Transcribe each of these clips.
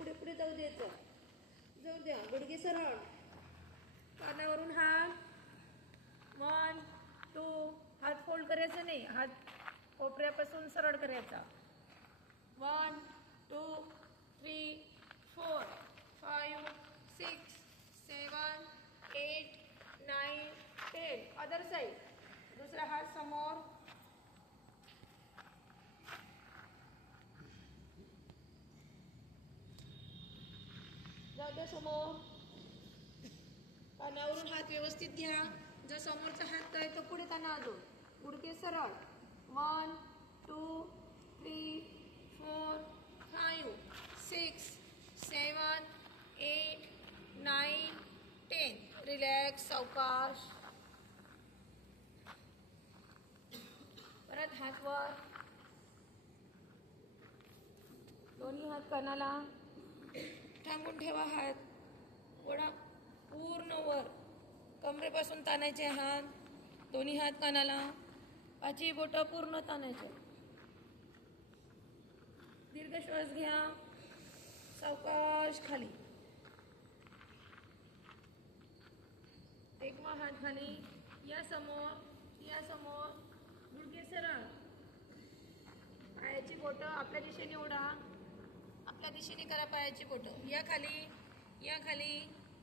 पुढे पुढे जाऊ द्यायचं, जाऊ द्या. गुडघे सरळ, कानावरून हात. 1 2, हात फोल्ड करायचा नाही, हात कोपऱ्यापासून सरळ करायचा. 1 2 3 4 5 6 7 8 9 10. Other side. दुसरा हात समोर. जाऊ द्या समोर. कानावरून हात व्यवस्थित घ्या. जर समोरचा हात आहे तो पुढे कानाजवळ. गुडघे सरळ. 1 2 3 4 5 6 7 8 9 10. रिलॅक्स, सावकाश. परत हात वर. दोन्ही हात कानाला. थांबून ठेवा हात. ओढा पूर्ण वर. कमरेपासून ताणायचे हात. दोन्ही हात कानाला. पाचही बोटं पूर्ण ताणायचे. दीर्घ श्वास घ्या. सावकाश खाली. टेकवा हात खाली. या समोर, या समोर. गुडघे सरळ. पायाची बोटं आपल्या दिशेने ओढा. आपल्या दिशेने करा पायाची बोटं. या खाली, या खाली,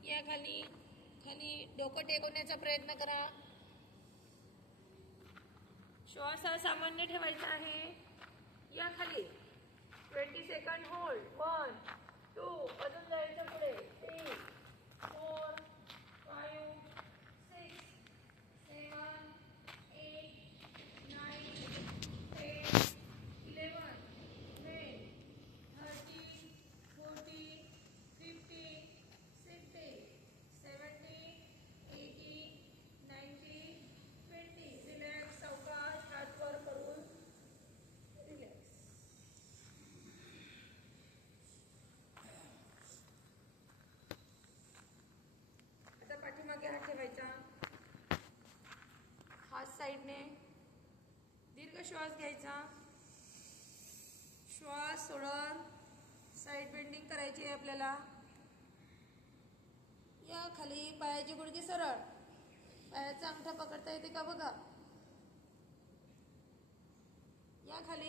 या खाली, खाली. डोकं टेकवण्याचा प्रयत्न करा. श्वास हा सामान्य ठेवायचा आहे. या खाली. 20 सेकंड होल्ड. 1 2, अजून जायचं पुढे. 3 4 5 6 7 8 9 10 11 12 13 14 15 16 17 18 19 20. रिलॅक्स, सावकाश. हात वर करून रिलॅक्स. आता पाठीमागे हात ठेवायचा. हात साईडने. दीर्घ श्वास घ्यायचा. श्वास सोडून साईड बेंडिंग करायची आहे आपल्याला. या खाली. पायाची गुडघे सरळ. पायाचा अंगठा पकडता येते का बघा. या खाली.